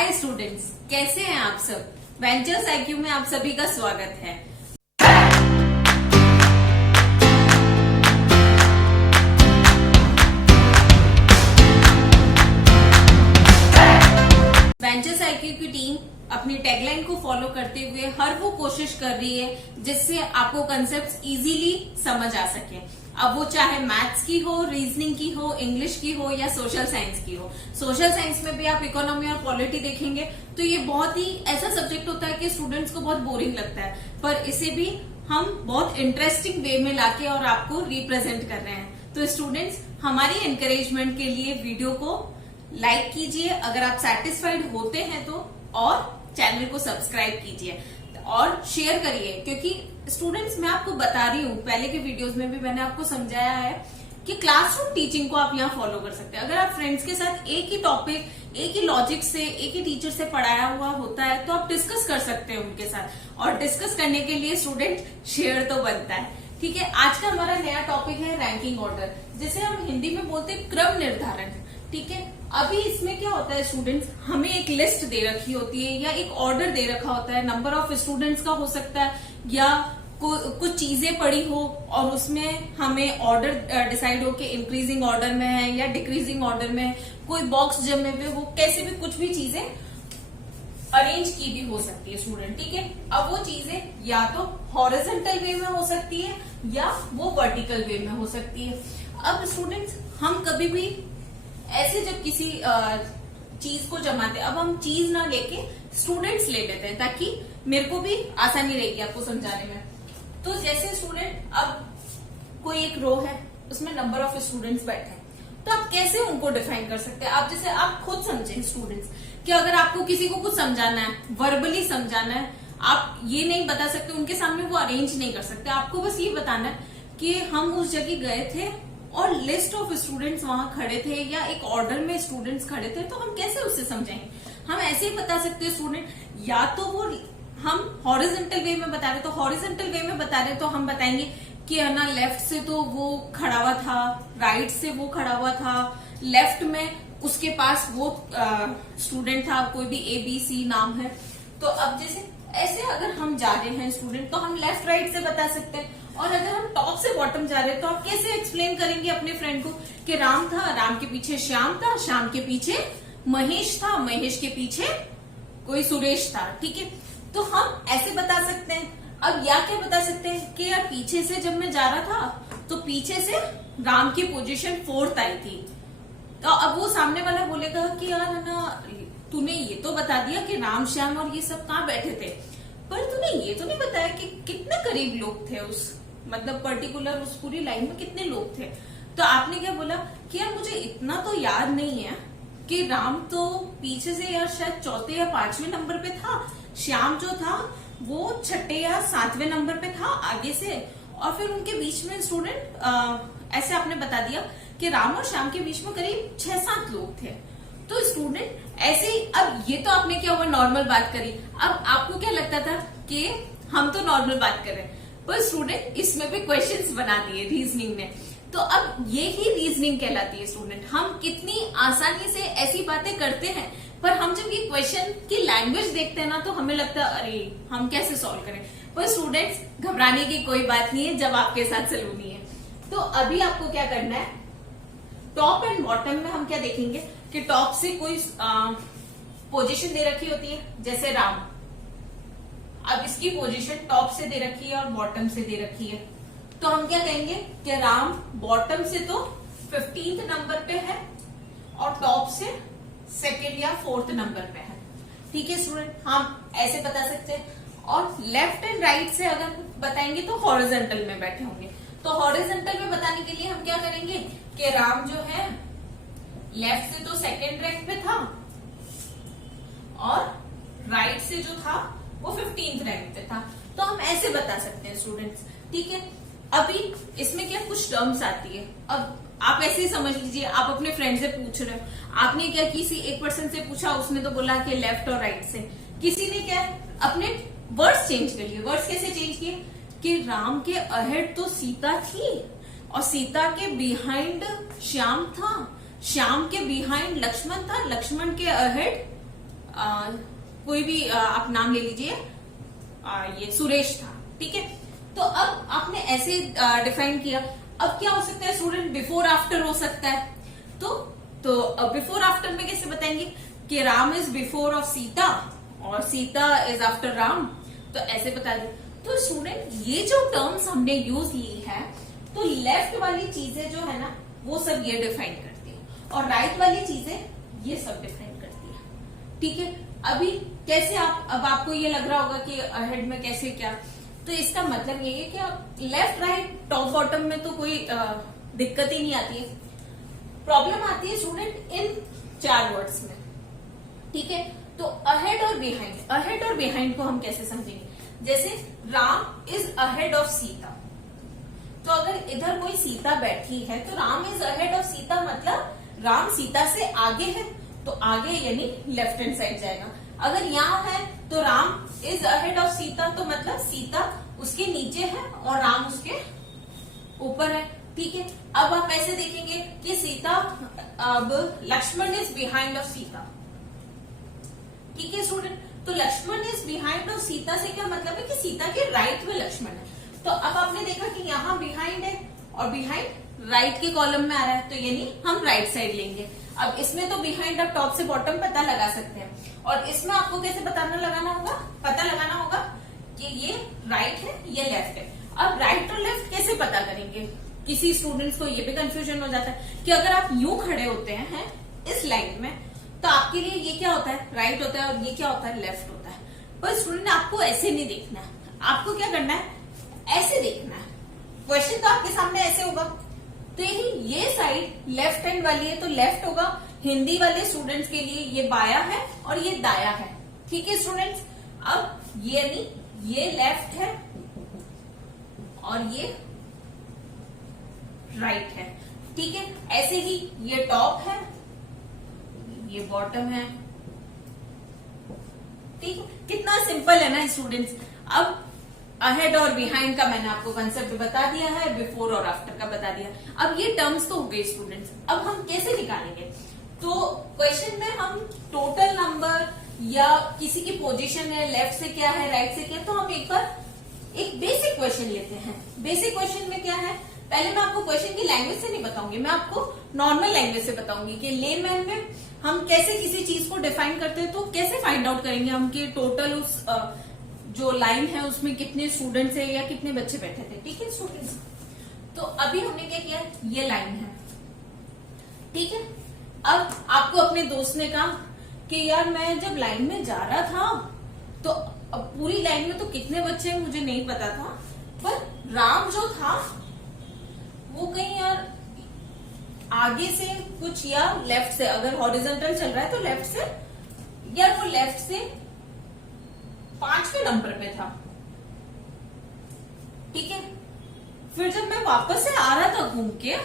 Hi students, कैसे हैं आप सब। वेंचर्स आईक्यू में आप सभी का स्वागत है। वेंचर्स आईक्यू की टीम अपनी टैगलाइन को फॉलो करते हुए हर वो कोशिश कर रही है जिससे आपको कंसेप्ट इजीली समझ आ सके। अब वो चाहे मैथ्स की हो, रीजनिंग की हो, इंग्लिश की हो या सोशल साइंस की हो। सोशल साइंस में भी आप इकोनॉमी और पॉलिटी देखेंगे तो ये बहुत ही ऐसा सब्जेक्ट होता है कि स्टूडेंट्स को बहुत बोरिंग लगता है, पर इसे भी हम बहुत इंटरेस्टिंग वे में लाके और आपको रिप्रेजेंट कर रहे हैं। तो स्टूडेंट्स, हमारी एनकरेजमेंट के लिए वीडियो को लाइक कीजिए अगर आप सेटिस्फाइड होते हैं तो, और चैनल को सब्सक्राइब कीजिए और शेयर करिए, क्योंकि स्टूडेंट्स मैं आपको बता रही हूँ, पहले के वीडियोस में भी मैंने आपको समझाया है कि क्लासरूम टीचिंग को आप यहाँ फॉलो कर सकते हैं। अगर आप फ्रेंड्स के साथ एक ही टॉपिक, एक ही लॉजिक से, एक ही टीचर से पढ़ाया हुआ होता है तो आप डिस्कस कर सकते हैं उनके साथ, और डिस्कस करने के लिए स्टूडेंट शेयर तो बनता है। ठीक है, आज का हमारा नया टॉपिक है रैंकिंग ऑर्डर, जिसे हम हिंदी में बोलते हैं क्रम निर्धारण। ठीक है, अभी इसमें क्या होता है स्टूडेंट्स, हमें एक लिस्ट दे रखी होती है या एक ऑर्डर दे रखा होता है, नंबर ऑफ स्टूडेंट्स का हो सकता है या कुछ चीजें पड़ी हो और उसमें हमें ऑर्डर डिसाइड हो कि इंक्रीजिंग ऑर्डर में है या डिक्रीजिंग ऑर्डर में है, कोई बॉक्स जमे हुए हो, कैसे भी कुछ भी चीजें अरेंज की भी हो सकती है स्टूडेंट। ठीक है, अब वो चीजें या तो हॉरिजॉन्टल वे में हो सकती है या वो वर्टिकल वे में हो सकती है। अब स्टूडेंट्स, हम कभी भी ऐसे जब किसी चीज को जमाते हैं, अब हम चीज ना लेके स्टूडेंट्स ले लेते हैं ताकि मेरे को भी आसानी रहेगी आपको समझाने में। तो जैसे स्टूडेंट, अब कोई एक रो है, उसमें नंबर ऑफ स्टूडेंट्स बैठे हैं, तो आप कैसे उनको डिफाइन कर सकते हैं। आप जैसे आप खुद समझें स्टूडेंट्स कि अगर आपको किसी को कुछ समझाना है, वर्बली समझाना है, आप ये नहीं बता सकते, उनके सामने वो अरेंज नहीं कर सकते, आपको बस ये बताना है कि हम उस जगह गए थे और लिस्ट ऑफ स्टूडेंट्स वहां खड़े थे या एक ऑर्डर में स्टूडेंट्स खड़े थे, तो हम कैसे उससे समझाएंगे। हम ऐसे ही बता सकते हैं स्टूडेंट, या तो वो हम हॉरिजॉन्टल वे में बता रहे, तो हॉरिजॉन्टल वे में बता रहे तो हम बताएंगे कि है ना, लेफ्ट से तो वो खड़ा हुआ था, राइट से वो खड़ा हुआ था, लेफ्ट में उसके पास वो स्टूडेंट था, कोई भी ABC नाम है। तो अब जैसे ऐसे अगर हम जा रहे हैं स्टूडेंट, तो हम लेफ्ट राइट से बता सकते हैं। और अगर हम टॉप से बॉटम जा रहे हैं तो आप कैसे एक्सप्लेन करेंगे अपने फ्रेंड को कि राम था, राम के पीछे श्याम था, श्याम के पीछे महेश था, महेश के पीछे कोई सुरेश था। ठीक है, तो हम ऐसे बता सकते हैं। अब या क्या बता सकते हैं कि यार पीछे से जब मैं जा रहा था तो पीछे से राम की पोजीशन 4th आई थी। तो अब वो सामने वाला बोलेगा कि यार है ना, तूने ये तो बता दिया कि राम श्याम और ये सब कहाँ बैठे थे, पर तूने ये तो नहीं बताया कि कितने करीब लोग थे उस, मतलब पर्टिकुलर उस पूरी लाइन में कितने लोग थे। तो आपने क्या बोला कि यार मुझे इतना तो याद नहीं है कि राम तो पीछे से यार शायद 4थे या 5वें नंबर पे था, श्याम जो था वो 6ठे या 7वें नंबर पे था आगे से, और फिर उनके बीच में स्टूडेंट ऐसे आपने बता दिया कि राम और श्याम के बीच में करीब 6-7 लोग थे। तो स्टूडेंट ऐसे ही, अब ये तो आपने क्या हुआ, नॉर्मल बात करी। अब आपको क्या लगता था कि हम तो नॉर्मल बात कर रहे हैं, पर स्टूडेंट इसमें भी क्वेश्चंस बना दिए रीजनिंग में। तो अब ये ही रीजनिंग कहलाती है स्टूडेंट। हम कितनी आसानी से ऐसी बातें करते हैं, पर हम जब ये क्वेश्चन की लैंग्वेज देखते हैं ना, तो हमें लगता है अरे हम कैसे सॉल्व करें। पर स्टूडेंट्स, घबराने की कोई बात नहीं है जब आपके साथ सलूनी है। तो अभी आपको क्या करना है, टॉप एंड बॉटम में हम क्या देखेंगे कि टॉप से कोई पोजीशन दे रखी होती है, जैसे राम। अब इसकी पोजीशन टॉप से दे रखी है और बॉटम से दे रखी है, तो हम क्या कहेंगे कि राम बॉटम से तो 15th नंबर पे है और टॉप से 2nd या 4th नंबर पे है। ठीक है स्टूडेंट, हम ऐसे बता सकते हैं। और लेफ्ट एंड राइट से अगर बताएंगे तो हॉरिजॉन्टल में बैठे होंगे। तो हॉरिजॉन्टल में बताने के लिए हम क्या करेंगे कि राम जो है लेफ्ट से तो 2nd रैंक पे था और राइट से जो था वो 15th रैंक पे था। तो हम ऐसे बता सकते हैं स्टूडेंट्स। ठीक है, अभी इसमें क्या कुछ टर्म्स आती है। अब आप ऐसे ही समझ लीजिए, आप अपने फ्रेंड से पूछ रहे हो, आपने क्या किसी एक पर्सन से पूछा, उसने तो बोला कि लेफ्ट और राइट से। किसी ने क्या अपने वर्ड्स चेंज कर लिए। वर्ड्स कैसे चेंज किए कि राम के अहेड तो सीता थी और सीता के बिहाइंड श्याम था, श्याम के बिहाइंड लक्ष्मण था, लक्ष्मण के अहेड कोई भी आप नाम ले लीजिए, ये सुरेश था, ठीक है। तो अब आपने ऐसे डिफाइन किया। अब क्या हो सकता है स्टूडेंट, बिफोर आफ्टर हो सकता है। तो बिफोर आफ्टर में कैसे बताएंगे कि Ram is before of Sita और सीता इज आफ्टर राम, तो ऐसे बता दें। तो स्टूडेंट ये जो टर्म्स हमने यूज ली है, तो लेफ्ट वाली चीजें जो है ना वो सब ये डिफाइन करती है और राइट वाली चीजें ये सब डिफाइन करती है, ठीक है। अभी कैसे अब आपको ये लग रहा होगा कि अहेड में कैसे क्या, तो इसका मतलब ये है कि आप लेफ्ट राइट टॉप बॉटम में तो कोई दिक्कत ही नहीं आती है। प्रॉब्लम आती है स्टूडेंट इन 4 वर्ड्स में, ठीक है। तो अहेड और बिहाइंड, अहेड और बिहाइंड को हम कैसे समझेंगे, जैसे Ram is ahead of Sita, तो अगर इधर कोई सीता बैठी है तो Ram is ahead of Sita, मतलब राम सीता से आगे है, तो आगे यानी लेफ्ट हैंड साइड जाएगा। अगर यहाँ है तो Ram is ahead of Sita, तो मतलब सीता उसके नीचे है और राम उसके ऊपर है, ठीक है। अब आप ऐसे देखेंगे कि सीता, अब Lakshman is behind of Sita, ठीक है स्टूडेंट। तो Lakshman is behind of Sita से क्या मतलब है कि सीता के राइट में लक्ष्मण है। तो अब आपने देखा कि यहाँ बिहाइंड है और बिहाइंड राइट के कॉलम में आ रहा है, तो यानी हम राइट साइड लेंगे। अब इसमें तो बिहाइंड आप टॉप से बॉटम पता लगा सकते हैं, और इसमें आपको कैसे पता लगाना होगा कि ये राइट है ये लेफ्ट है। अब राइट और लेफ्ट कैसे पता करेंगे, किसी स्टूडेंट्स को ये भी कंफ्यूजन हो जाता है कि अगर आप यूं खड़े होते हैं इस लाइन में, तो आपके लिए ये क्या होता है, राइट होता है, और ये क्या होता है, लेफ्ट होता है। पर स्टूडेंट आपको ऐसे नहीं देखना है, आपको क्या करना है, ऐसे देखना है। क्वेश्चन तो आपके सामने ऐसे होगा, तो ये साइड लेफ्ट हैंड वाली है तो लेफ्ट होगा। हिंदी वाले स्टूडेंट्स के लिए ये बाया है और ये दाया है, ठीक है स्टूडेंट्स। अब ये लेफ्ट है और ये राइट है, ठीक है। ऐसे ही ये टॉप है, ये बॉटम है, ठीक है। कितना सिंपल है ना स्टूडेंट्स। अब अहेड और बिहाइंड का मैंने आपको कंसेप्ट बता दिया है, बिफोर और आफ्टर का बता दिया। अब ये टर्म्स तो हो गए स्टूडेंट्स, अब हम कैसे निकालेंगे। तो क्वेश्चन में हम टोटल नंबर या किसी की पोजीशन है, लेफ्ट से क्या है राइट से क्या है, तो हम एक बार एक बेसिक क्वेश्चन लेते हैं। बेसिक क्वेश्चन में क्या है, पहले मैं आपको क्वेश्चन की लैंग्वेज से नहीं बताऊंगी, मैं आपको नॉर्मल लैंग्वेज से बताऊंगी कि लेमैन में हम कैसे किसी चीज को डिफाइन करते हैं। तो कैसे फाइंड आउट करेंगे हम कि टोटल उस जो लाइन है उसमें कितने स्टूडेंट्स है या कितने बच्चे बैठे थे, ठीक है स्टूडेंट्स। तो अभी हमने क्या किया, ये लाइन है, ठीक है। अब आपको अपने दोस्त ने कहा कि यार मैं जब लाइन में जा रहा था तो अब पूरी लाइन में तो कितने बच्चे मुझे नहीं पता था, पर राम जो था वो कहीं यार आगे से कुछ या लेफ्ट से, अगर हॉरिजॉन्टल चल रहा है तो लेफ्ट से, यार वो लेफ्ट से 5वें नंबर पे था, ठीक है। फिर जब मैं वापस से आ रहा था घूम के,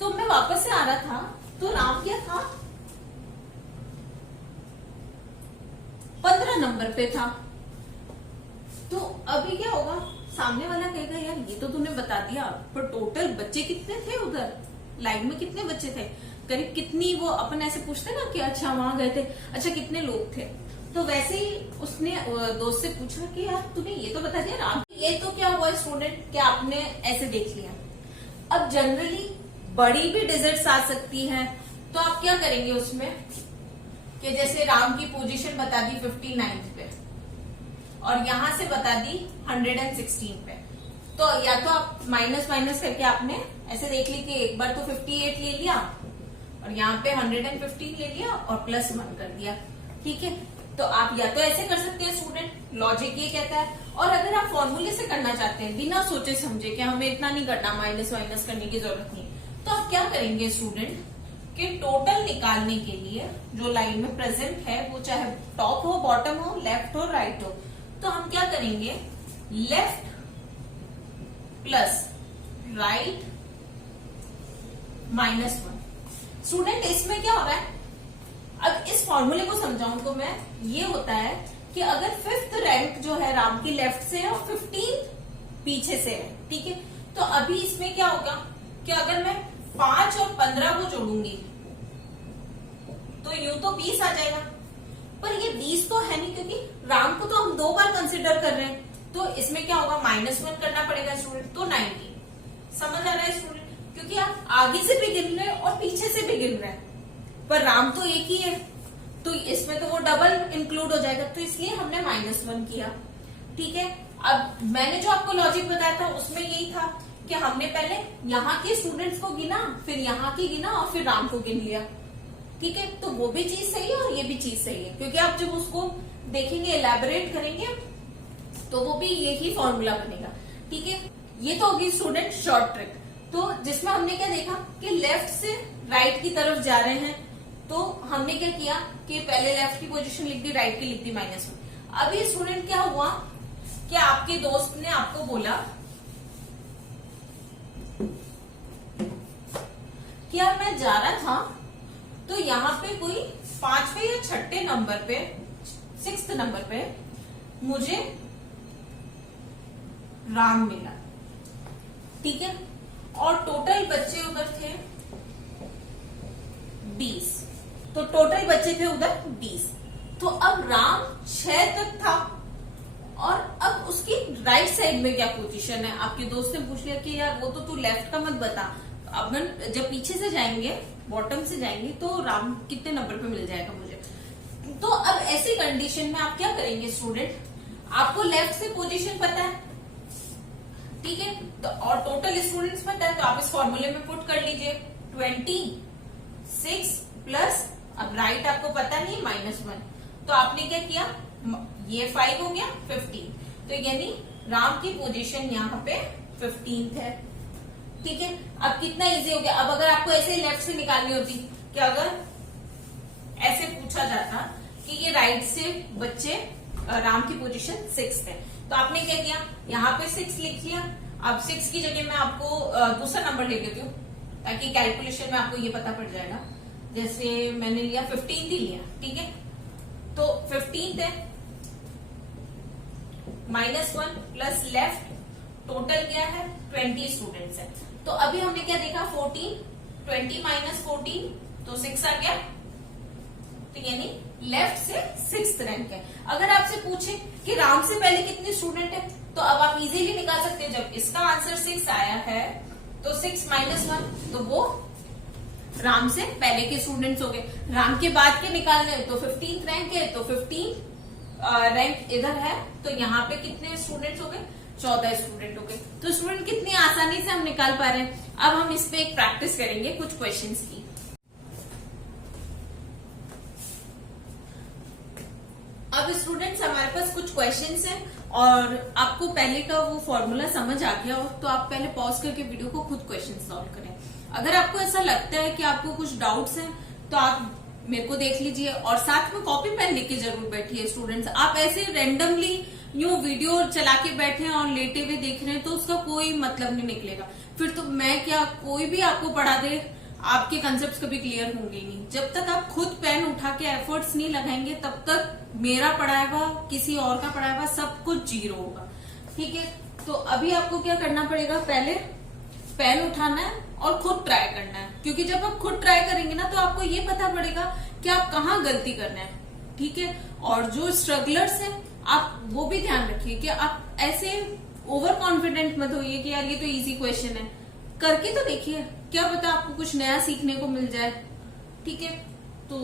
तो मैं वापस से आ रहा था तो राम क्या था, 15 नंबर पे था। तो अभी क्या होगा, सामने वाला कहेगा यार ये तो तूने बता दिया, पर टोटल बच्चे कितने थे उधर लाइन में, कितने बच्चे थे, करीब कितनी, वो अपन ऐसे पूछते ना कि अच्छा वहां गए थे, अच्छा कितने लोग थे। तो वैसे ही उसने दोस्त से पूछा कि यार तूने ये तो बता दिया राम, ये तो क्या हुआ स्टूडेंट कि आपने ऐसे देख लिया। अब जनरली बड़ी भी डिजिट्स आ सकती है, तो आप क्या करेंगे उसमें कि जैसे राम की पोजीशन बता दी 59 पे और यहां से बता दी 116 पे, तो या तो आप माइनस माइनस करके आपने ऐसे देख ली कि एक बार तो 58 ले लिया और यहाँ पे 115 ले लिया और +1 कर दिया, ठीक है। तो आप या तो ऐसे कर सकते हैं स्टूडेंट, लॉजिक ये कहता है। और अगर आप फॉर्मूले से करना चाहते हैं बिना सोचे समझे कि हमें इतना नहीं करना, माइनस माइनस करने की जरूरत नहीं, तो आप क्या करेंगे स्टूडेंट कि टोटल निकालने के लिए जो लाइन में प्रेजेंट है, वो चाहे टॉप हो, बॉटम हो, लेफ्ट हो, राइट हो, तो हम क्या करेंगे, लेफ्ट प्लस राइट -1। स्टूडेंट इसमें क्या हो रहा है, अब इस फॉर्मूले को समझाऊं तो मैं, ये होता है कि अगर 5th रैंक जो है राम की लेफ्ट से है और 15 पीछे से है, ठीक है। तो अभी इसमें क्या होगा कि अगर मैं 5 और 15 को जोड़ूंगी तो यूं तो 20 आ जाएगा, पर ये 20 तो है नहीं, क्योंकि राम को तो हम 2 बार कंसिडर कर रहे हैं, तो इसमें क्या होगा, -1 करना पड़ेगा स्टूडेंट, तो 90। समझ आ रहा है स्टूडेंट? क्योंकि आप आगे से भी गिन रहे हैं और पीछे से भी गिन रहे हैं, पर राम तो एक ही है, तो इसमें तो वो डबल इंक्लूड हो जाएगा, तो इसलिए हमने -1 किया। ठीक है, अब मैंने जो आपको लॉजिक बताया था उसमें यही था कि हमने पहले यहाँ के स्टूडेंट्स को गिना, फिर यहाँ की गिना और फिर राम को गिन लिया। ठीक है, तो वो भी चीज सही है और ये भी चीज सही है, क्योंकि आप जब उसको देखेंगे, एलैबोरेट करेंगे, तो वो भी यही फॉर्मूला बनेगा। ठीक है, ये तो होगी स्टूडेंट शॉर्ट ट्रिक, तो जिसमें हमने क्या देखा कि लेफ्ट से राइट की तरफ जा रहे हैं, तो हमने क्या किया कि पहले लेफ्ट की पोजीशन लिख दी, राइट की लिख दी -1। अभी स्टूडेंट क्या हुआ कि आपके दोस्त ने आपको बोला कि यार मैं जा रहा था, तो यहाँ पे कोई 5वें या 6ठे नंबर पे, 6th नंबर पे मुझे राम मिला। ठीक है, और टोटल बच्चे उधर थे 20, तो टोटल बच्चे थे उधर 20। तो अब राम 6 तक था, और अब उसकी राइट साइड में क्या पोजीशन है। आपके दोस्त ने पूछ लिया कि यार वो तो तू लेफ्ट का मत बता, अब जब पीछे से जाएंगे, बॉटम से जाएंगे, तो राम कितने नंबर पे मिल जाएगा मुझे। तो अब ऐसी कंडीशन में आप क्या करेंगे स्टूडेंट, आपको लेफ्ट से पोजीशन पता है, ठीक है, तो और टोटल स्टूडेंट्स पता है, तो आप इस फॉर्मूले में पुट कर लीजिए 26 प्लस, अब राइट आपको पता नहीं, -1, तो आपने क्या किया, ये 5 हो गया 15, तो यानी राम की पोजीशन यहाँ पे 15th है। ठीक है, अब कितना इजी हो गया। अब अगर आपको ऐसे लेफ्ट से निकालनी होती, कि अगर ऐसे पूछा जाता कि ये राइट से बच्चे राम की पोजीशन 6 है, तो आपने क्या किया, यहाँ पे 6 लिख लिया। अब 6 की जगह मैं आपको दूसरा नंबर ले लेती हूँ, ताकि कैलकुलेशन में आपको ये पता पड़ जाएगा। जैसे मैंने लिया 15 ही लिया, ठीक है, तो 15th है, -1 प्लस लेफ्ट, टोटल क्या है 20 स्टूडेंट्स है। तो अभी हमने क्या देखा, 14, 20 - 14, तो 6 आ गया, तो यानी लेफ्ट से 6th रैंक है। अगर आपसे पूछे कि राम से पहले कितने स्टूडेंट है, तो अब आप इजीली निकाल सकते हैं। जब इसका आंसर 6 आया है, तो 6 - 1, तो वो राम से पहले के स्टूडेंट्स हो गए। राम के बाद के निकालने, तो 15th रैंक है, तो 15 रैंक इधर है, तो यहाँ पे कितने स्टूडेंट्स हो गए, 14 स्टूडेंट हो गए। तो स्टूडेंट कितनी आसानी से हम निकाल पा रहे हैं। अब हम इस पे एक प्रैक्टिस करेंगे कुछ क्वेश्चंस की। अब स्टूडेंट्स हमारे पास कुछ क्वेश्चंस हैं, और आपको पहले का वो फॉर्मूला समझ आ गया हो, तो आप पहले पॉज करके वीडियो को खुद क्वेश्चन सॉल्व करें। अगर आपको ऐसा लगता है कि आपको कुछ डाउट्स हैं, तो आप मेरे को देख लीजिए, और साथ में कॉपी पेन लेके जरूर बैठिए स्टूडेंट्स। आप ऐसे रेंडमली यूं वीडियो चला के बैठे हैं और लेटे हुए देख रहे हैं, तो उसका कोई मतलब नहीं निकलेगा। फिर तो मैं क्या, कोई भी आपको पढ़ा दे, आपके कंसेप्ट कभी क्लियर होंगे ही नहीं। जब तक आप खुद पेन उठा के एफर्ट्स नहीं लगाएंगे, तब तक मेरा पढ़ाया हुआ, किसी और का पढ़ाया हुआ, सब कुछ 0 होगा। ठीक है, तो अभी आपको क्या करना पड़ेगा, पहले पेन उठाना है और खुद ट्राई करना है, क्योंकि जब आप खुद ट्राई करेंगे ना, तो आपको ये पता पड़ेगा कि आप कहाँ गलती करना है। ठीक है, और जो स्ट्रगलर्स हैं, आप वो भी ध्यान रखिए कि आप ऐसे ओवर कॉन्फिडेंट मत होइए कि यार ये तो इजी क्वेश्चन है। करके तो देखिए, क्या पता आपको कुछ नया सीखने को मिल जाए। ठीक है, तो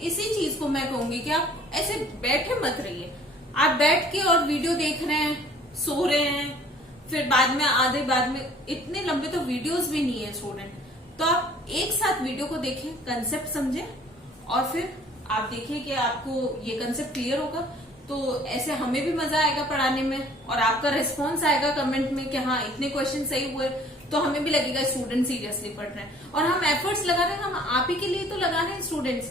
इसी चीज को मैं कहूंगी कि आप ऐसे बैठे मत रहिए। आप बैठ के और वीडियो देख रहे हैं, सो रहे हैं, फिर बाद में आधे बाद में, इतने लंबे तो वीडियोस भी नहीं है स्टूडेंट। तो आप एक साथ वीडियो को देखें, कंसेप्ट समझें, और फिर आप देखिए कि आपको ये कंसेप्ट क्लियर होगा, तो ऐसे हमें भी मजा आएगा पढ़ाने में, और आपका रिस्पॉन्स आएगा कमेंट में कि हाँ इतने क्वेश्चन सही हुए, तो हमें भी लगेगा स्टूडेंट सीरियसली पढ़ रहे हैं। और हम एफर्ट्स लगा रहे हैं, हम आप ही के लिए तो लगा रहे हैं स्टूडेंट्स,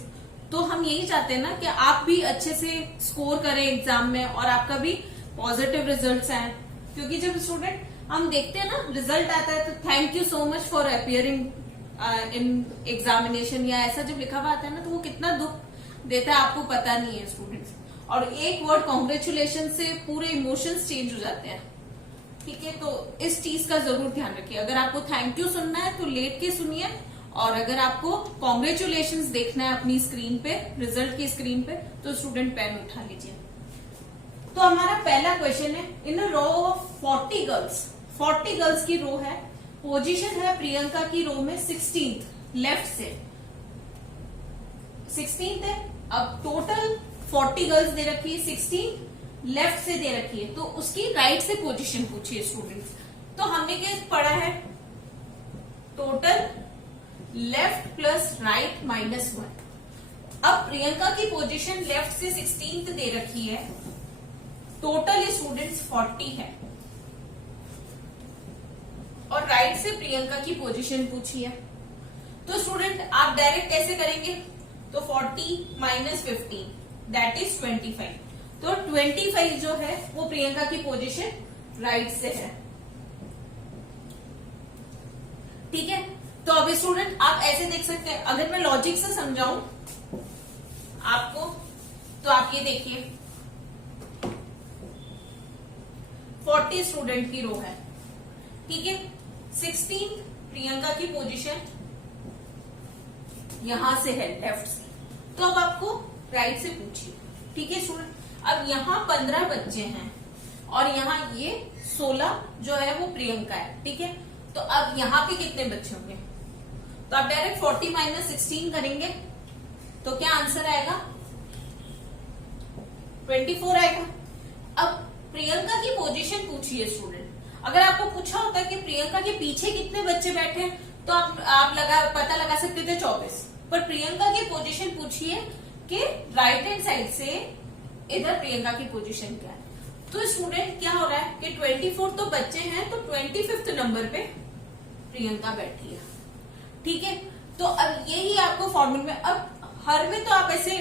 तो हम यही चाहते हैं ना कि आप भी अच्छे से स्कोर करें एग्जाम में, और आपका भी पॉजिटिव रिजल्ट्स आए। क्योंकि जब स्टूडेंट हम देखते हैं ना रिजल्ट आता है, तो thank you so much for appearing in examination, या ऐसा जब लिखा हुआ आता है ना, तो वो कितना दुख देता है आपको पता नहीं है स्टूडेंट्स। और एक वर्ड कॉन्ग्रेचुलेशन से पूरे इमोशंस चेंज हो जाते हैं। ठीक है, तो इस चीज का जरूर ध्यान रखिए। अगर आपको थैंक यू सुनना है, तो लेट के सुनिए, और अगर आपको कॉन्ग्रेचुलेशंस देखना है अपनी स्क्रीन पे, रिजल्ट की स्क्रीन पे, तो स्टूडेंट पेन उठा लीजिए। तो हमारा पहला क्वेश्चन है, इन अ रो ऑफ 40 गर्ल्स, 40 गर्ल्स की रो है, पोजीशन है प्रियंका की रो में 16th लेफ्ट से, 16th है। अब टोटल 40 गर्ल्स दे रखी है, 16 लेफ्ट से दे रखी है, तो उसकी राइट से पोजीशन पूछिए स्टूडेंट्स। तो हमने क्या पढ़ा है, टोटल लेफ्ट प्लस राइट -1। अब प्रियंका की पोजीशन लेफ्ट से 16th दे रखी है, टोटल स्टूडेंट्स 40 है, और राइट से प्रियंका की पोजीशन पूछी है। तो स्टूडेंट आप डायरेक्ट कैसे करेंगे, तो 40 - 15 दैट इज 25। तो 25 जो है वो प्रियंका की पोजीशन राइट से है, ठीक है। तो अब स्टूडेंट आप ऐसे देख सकते हैं, अगर मैं लॉजिक से समझाऊं आपको, तो आप ये देखिए 40 स्टूडेंट की रो है, ठीक है। 16 प्रियंका की पोजीशन यहां से है लेफ्ट से, तो अब आपको राइट से पूछिए, ठीक है स्टूडेंट। अब यहाँ 15 बच्चे हैं और यहाँ ये 16 जो है वो प्रियंका है, ठीक है। तो अब यहाँ पे कितने बच्चे होंगे, तो आप डायरेक्ट 40 - 16 करेंगे, तो क्या आंसर आएगा, 24 आएगा। अब प्रियंका की पोजीशन पूछिए स्टूडेंट। अगर आपको पूछा होता है कि प्रियंका के पीछे कितने बच्चे बैठे हैं, तो आप पता लगा सकते थे 24, पर प्रियंका की पोजीशन पूछिए कि राइट हैंड साइड से इधर प्रियंका की पोजीशन क्या है। तो स्टूडेंट क्या हो रहा है कि 24 तो बच्चे हैं, तो 25th नंबर पे प्रियंका बैठी है, ठीक है। तो अब यही आपको फॉर्मूले में, अब हर में तो आप ऐसे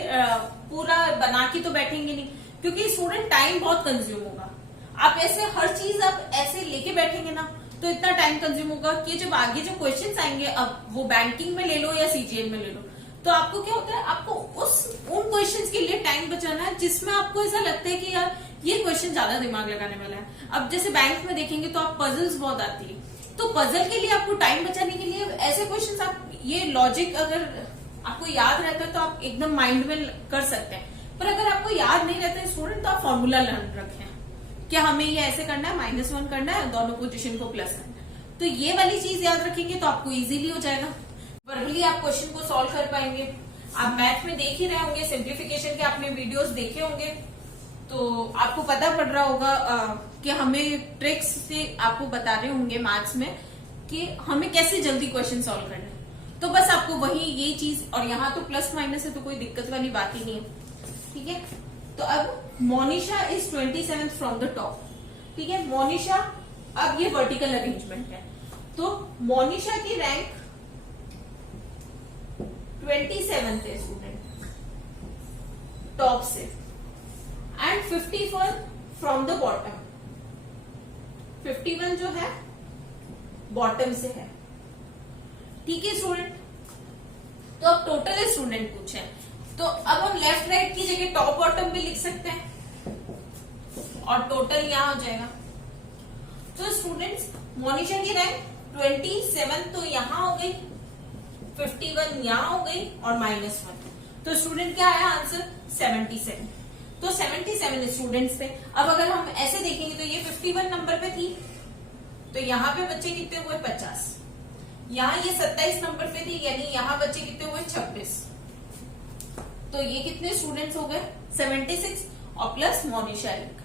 पूरा बना के तो बैठेंगे नहीं, क्योंकि स्टूडेंट टाइम बहुत कंज्यूम होगा। आप ऐसे हर चीज आप ऐसे लेके बैठेंगे ना, तो इतना टाइम कंज्यूम होगा कि जब आगे जो क्वेश्चंस आएंगे, अब वो बैंकिंग में ले लो या सीजीएल में ले लो, तो आपको क्या होता है, आपको उन क्वेश्चंस के लिए टाइम बचाना है जिसमें आपको ऐसा लगता है कि यार ये क्वेश्चन ज्यादा दिमाग लगाने वाला है। अब जैसे बैंक में देखेंगे तो आप पजल्स बहुत आती है, तो पजल के लिए आपको टाइम बचाने के लिए ऐसे क्वेश्चंस, आप ये लॉजिक अगर आपको याद रहता है तो आप एकदम माइंड में कर सकते हैं, पर अगर आपको याद नहीं रहता है स्टूडेंट, तो आप फॉर्मूला लर्न रखें कि हमें ये ऐसे करना है, -1 करना है, दोनों पोजीशन को प्लस करना है। तो ये वाली चीज याद रखेंगे तो आपको इजीली हो जाएगा, वर्बली आप क्वेश्चन को सॉल्व कर पाएंगे। आप मैथ में देख ही रहे होंगे, सिंप्लीफिकेशन के आपने वीडियोस देखे होंगे, तो आपको पता पड़ रहा होगा कि हमें ट्रिक्स से आपको बता रहे होंगे मैथ्स में कि हमें कैसे जल्दी क्वेश्चन सॉल्व करना है। तो बस आपको वही ये चीज, और यहाँ तो प्लस माइनस है तो कोई दिक्कत वाली बात ही नहीं है, ठीक है। तो अब Monisha is 27th from the top, ठीक है। मोनिशा, अब ये वर्टिकल अरेंजमेंट है, तो मोनिशा की रैंक 27th है स्टूडेंट टॉप से, एंड 51 फ्रॉम द बॉटम, 51 जो है बॉटम से है, ठीक है स्टूडेंट। तो अब टोटल स्टूडेंट पूछे, तो अब हम लेफ्ट राइट की जगह टॉप बॉटम भी लिख सकते हैं, और टोटल यहां हो जाएगा। तो स्टूडेंट्स मोनिशा की रैंक 27 तो यहां हो गई, 51 यहां हो गई, और -1, तो स्टूडेंट क्या आया आंसर 77। तो 77 स्टूडेंट्स थे। अब अगर हम ऐसे देखेंगे तो ये 51 नंबर पे थी, तो यहाँ पे बच्चे कितने हुए 50, यहाँ ये 27 नंबर पे थी, यानी यहाँ बच्चे कितने हुए 26, तो ये कितने स्टूडेंट्स हो गए 76, और प्लस मोनिशा एक,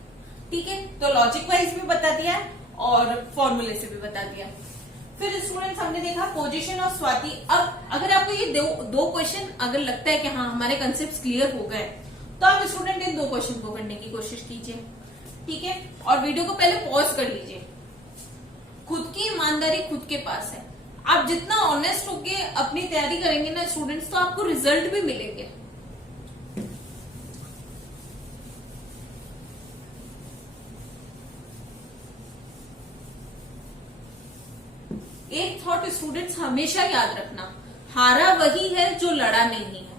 ठीक है। तो लॉजिक वाइज भी बता दिया और फॉर्मूले से भी बता दिया। फिर स्टूडेंट्स हमने देखा पोजीशन ऑफ स्वाति। अब अगर आपको ये दो क्वेश्चन अगर लगता है कि हाँ हमारे कंसेप्ट क्लियर हो गए, तो आप स्टूडेंट इन 2 क्वेश्चन को करने की कोशिश कीजिए, ठीक है। और वीडियो को पहले पॉज कर लीजिए, खुद की ईमानदारी खुद के पास है। आप जितना ऑनेस्ट होके अपनी तैयारी करेंगे ना स्टूडेंट्स, तो आपको रिजल्ट भी मिलेंगे। एक थॉट स्टूडेंट्स हमेशा याद रखना, हारा वही है जो लड़ा नहीं है,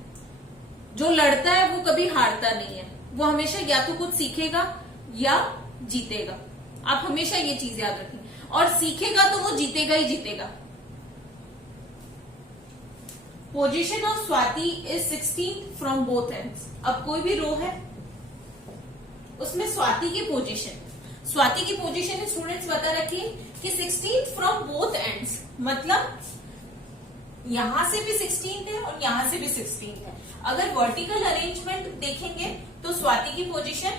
जो लड़ता है वो कभी हारता नहीं है, वो हमेशा या तो कुछ सीखेगा या जीतेगा। आप हमेशा ये चीज याद रखें, और सीखेगा तो वो जीतेगा ही जीतेगा, position of Swati is 16 from both ends. अब कोई भी रो है उसमें स्वाति की पोजीशन स्टूडेंट्स बता रखिए कि 16 फ्रॉम बोथ एंड्स, मतलब यहां से भी 16 है और यहां से भी 16 है। अगर वर्टिकल अरेंजमेंट देखेंगे तो स्वाति की पोजीशन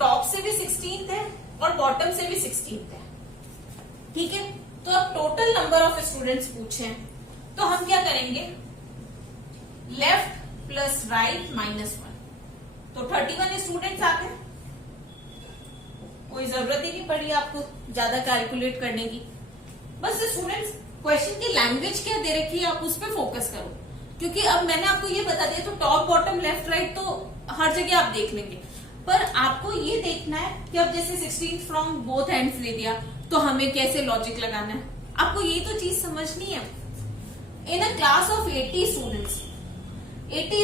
टॉप से भी 16 है और बॉटम से भी 16 है। ठीक है, तो अब टोटल नंबर ऑफ स्टूडेंट्स पूछे हैं तो हम क्या करेंगे, लेफ्ट प्लस राइट -1, तो 31 स्टूडेंट्स आ गए। कोई जरूरत ही नहीं पड़ी आपको ज्यादा कैलकुलेट करने की। बस स्टूडेंट्स क्वेश्चन की लैंग्वेज क्या दे रखी है आप उस पर फोकस करो, क्योंकि अब मैंने आपको ये बता दिया तो टॉप बॉटम लेफ्ट राइट तो हर जगह आप देख लेंगे, पर आपको ये देखना है कि अब जैसे 16 फ्रॉम बोथ एंड्स ले दिया तो हमें कैसे लॉजिक लगाना है, आपको ये तो चीज समझनी है। इन अ क्लास ऑफ 80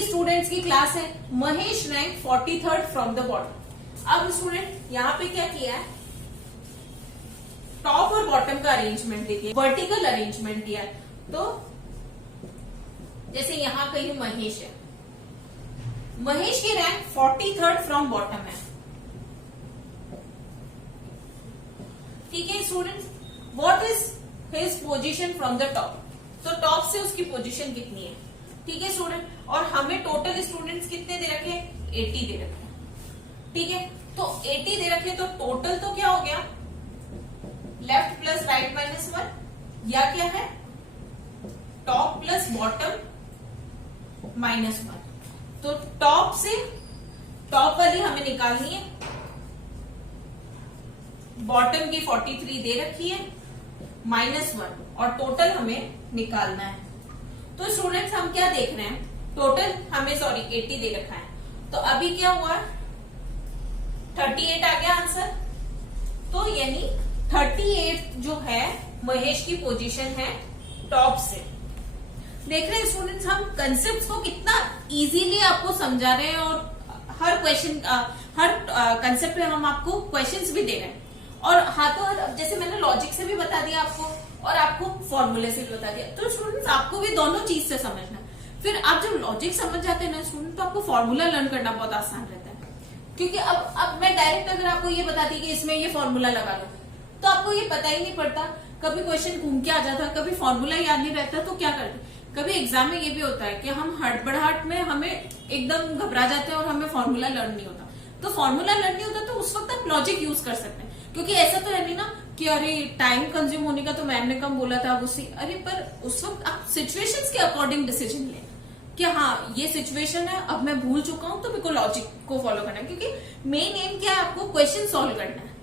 स्टूडेंट्स की क्लास है, Mahesh rank 43rd from the bottom. अब स्टूडेंट यहाँ पे क्या किया है, टॉप और बॉटम का अरेंजमेंट देखिए, वर्टिकल अरेंजमेंट दिया है। तो जैसे यहां कहीं महेश है, महेश की रैंक 43rd फ्रॉम बॉटम है। ठीक है students, what is his position from the top, तो टॉप से उसकी पोजीशन कितनी है। ठीक है स्टूडेंट, और हमें टोटल स्टूडेंट्स कितने दे रखे हैं, 80 दे रखे हैं। ठीक है, तो 80 दे रखे तो टोटल तो क्या हो गया, लेफ्ट प्लस राइट -1, या क्या है टॉप प्लस बॉटम -1। तो टॉप से टॉप वाली हमें निकालनी है, बॉटम की 43 दे रखी है -1, और टोटल हमें निकालना है। तो स्टूडेंट्स हम क्या देख रहे हैं, टोटल हमें 80 दे रखा है, तो अभी क्या हुआ 38 आ गया आंसर। तो यानी 38 जो है महेश की पोजीशन है टॉप से। देख रहे हैं स्टूडेंट्स, हम कंसेप्ट को कितना इजीली आपको समझा रहे हैं, और हर क्वेश्चन हर कंसेप्ट पे हम आपको क्वेश्चंस भी दे रहे हैं, और हाथों हाथ जैसे मैंने लॉजिक से भी बता दिया आपको और आपको फॉर्मूले से भी बता दिया। तो स्टूडेंट्स आपको भी दोनों चीज से समझना, फिर आप जब लॉजिक समझ जाते हैं ना स्टूडेंट, तो आपको फॉर्मूला लर्न करना बहुत आसान रहता है। क्योंकि अब मैं डायरेक्ट अगर आपको ये बताती कि इसमें ये फॉर्मूला लगा लो, तो आपको ये पता ही नहीं पड़ता, कभी क्वेश्चन घूम के आ जाता, कभी फॉर्मूला याद नहीं रहता, तो क्या करते, कभी एग्जाम में ये भी होता है कि हम हड़बड़ाहट में हमें एकदम घबरा जाते हैं और हमें फॉर्मूला लर्न नहीं होता। तो फॉर्मूला लर्न नहीं होता तो उस वक्त आप लॉजिक यूज कर सकते हैं, क्योंकि ऐसा तो है नहीं ना कि अरे टाइम कंज्यूम होने का तो मैम ने कम बोला था, अब उसी अरे पर उस वक्त आप सिचुएशंस के अकॉर्डिंग डिसीजन लें कि हाँ ये सिचुएशन है, अब मैं भूल चुका हूं तो मेरे को लॉजिक को फॉलो करना है, क्योंकि मेन एम क्या है, आपको क्वेश्चन सॉल्व करना है।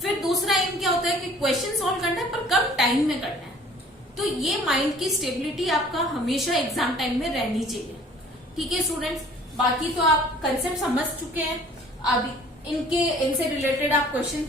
फिर दूसरा एम क्या होता है कि क्वेश्चन सॉल्व करना है पर कम टाइम में करना है। तो ये माइंड की स्टेबिलिटी आपका हमेशा एग्जाम टाइम में रहनी चाहिए। ठीक है स्टूडेंट्स, बाकी तो आप कंसेप्ट समझ चुके हैं, अभी इनसे रिलेटेड आप क्वेश्चन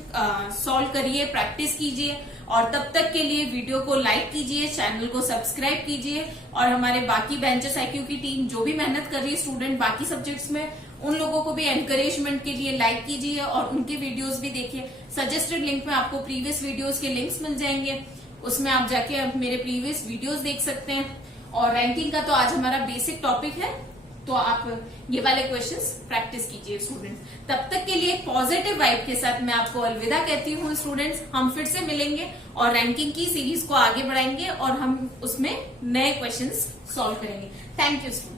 सॉल्व करिए, प्रैक्टिस कीजिए, और तब तक के लिए वीडियो को लाइक कीजिए, चैनल को सब्सक्राइब कीजिए, और हमारे बाकी बेंचेस IQ की टीम जो भी मेहनत कर रही है स्टूडेंट बाकी सब्जेक्ट्स में, उन लोगों को भी एनकरेजमेंट के लिए लाइक कीजिए और उनके वीडियोस भी देखिए। सजेस्टेड लिंक में आपको प्रीवियस वीडियोस के लिंक्स मिल जाएंगे, उसमें आप जाके मेरे प्रीवियस वीडियोस देख सकते हैं। और रैंकिंग का तो आज हमारा बेसिक टॉपिक है, तो आप ये वाले क्वेश्चंस प्रैक्टिस कीजिए स्टूडेंट्स। तब तक के लिए पॉजिटिव वाइब के साथ मैं आपको अलविदा कहती हूँ स्टूडेंट्स। हम फिर से मिलेंगे और रैंकिंग की सीरीज को आगे बढ़ाएंगे और हम उसमें नए क्वेश्चंस सॉल्व करेंगे। Thank you students.